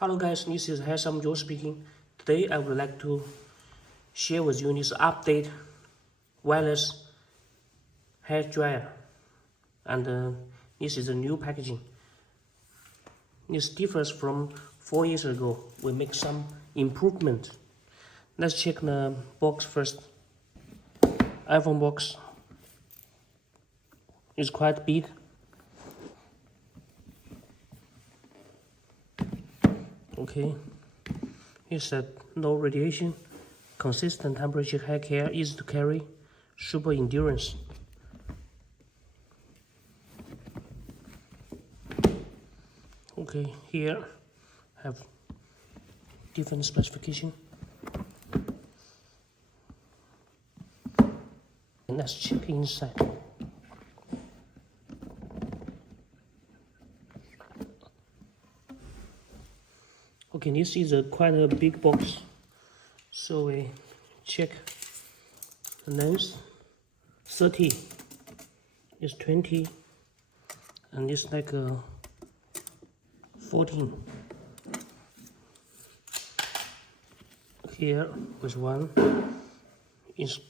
Hello guys, this is HairSome Joe speaking. Today I would like to share with you this update wireless hair dryer, and this is a new packaging. This differs from 4 years ago. We make some improvement. Let's check the box first. iPhone box is quite big. Okay, it said no radiation, consistent temperature, hair care, easy to carry, super endurance. Okay, here have different specification. And let's check inside. Okay, this is quite a big box, so we check the length. 30 is 20, and it's like 14. Here was one is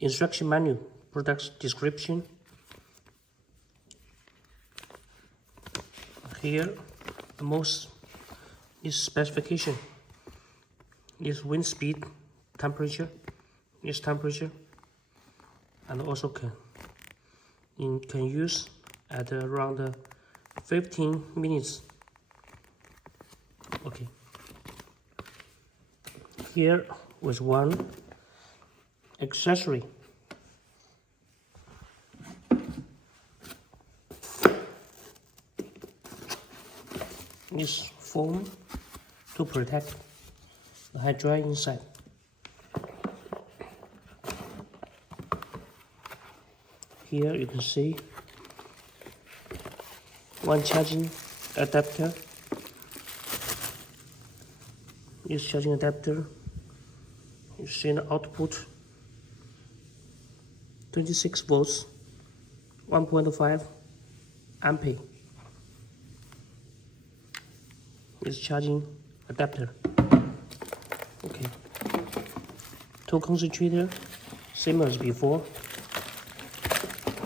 instruction manual, product description. Here the most is specification, is wind speed, temperature, is temperature, and also can use at around 15 minutes. Okay, here was one accessory. This foam to protect the hair dryer inside. Here you can see one charging adapter. This charging adapter, you see the output 26 volts, 1.5 ampere. This charging adapter. Okay, two concentrator, same as before.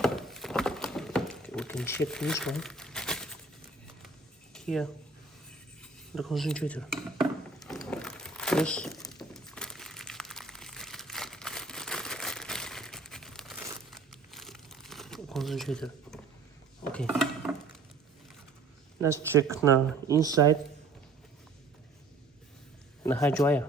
Okay, we can check this one. Here, the concentrator. This concentrator. Okay, let's check the inside. The hair dryer.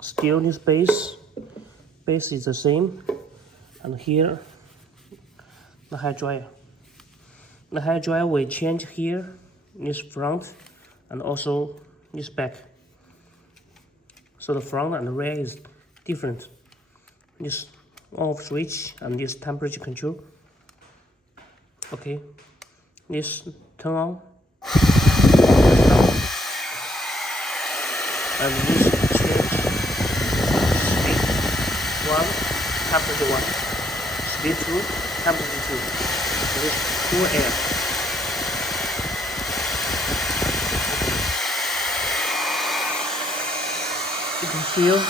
Still this base is the same, and here the hair dryer. The hair dryer will change here, this front and also this back. So the front and the rear is different. This off switch and this temperature control. Okay. This turn on, and this change speed 1, temperature 1, speed 2, temperature 2. This cool air. You can feel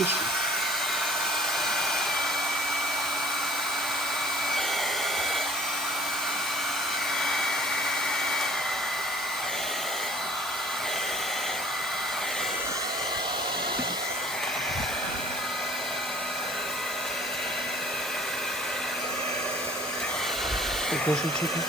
tissue. The concentrator.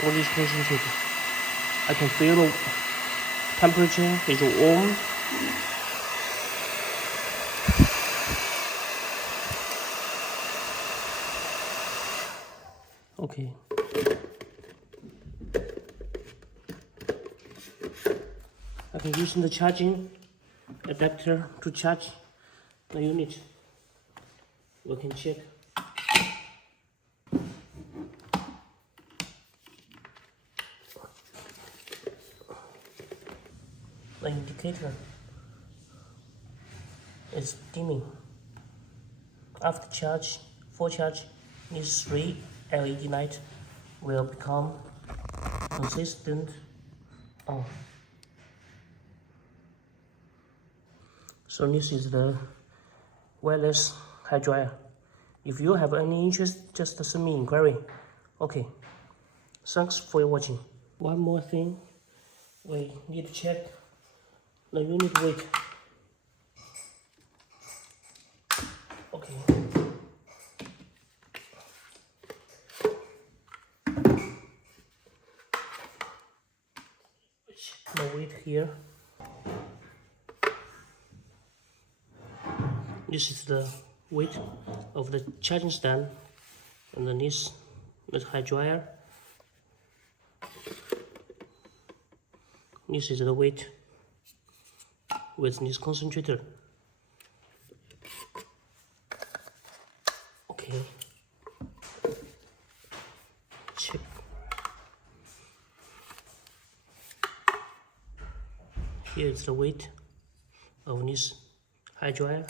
All these concentrated. I can feel the temperature is warm. Okay. I can use the charging adapter to charge the unit. We can check. The indicator is dimming. After charge, full charge, these 3 LED lights will become consistent on. So this is the wireless hair dryer. If you have any interest, just send me inquiry. Okay, thanks for watching. One more thing, we need to check the unit weight. Okay. The weight here. This is the weight of the charging stand, and then this hair dryer. This is the weight with this concentrator. Okay. Check. Here is the weight of this hair dryer.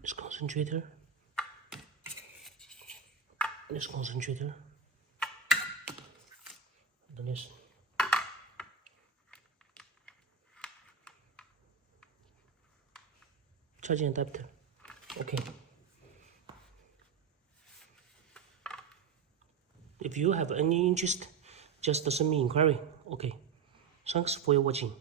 This concentrator. This concentrator. And this. Charging adapter. Okay. If you have any interest, just send me inquiry. Okay. Thanks for your watching.